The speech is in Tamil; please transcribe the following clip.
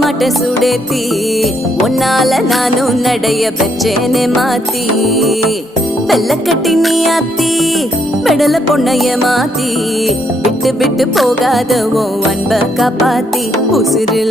மாட்ட சுடேத்தி உன்னால நானும் நடைய பெற்றேனே மாத்தி வெள்ள கட்டி நீ ஆத்தி பெடல பொண்ணைய மாத்தி விட்டு விட்டு போகாத உன் அன்ப காப்பாத்தி உசிரில்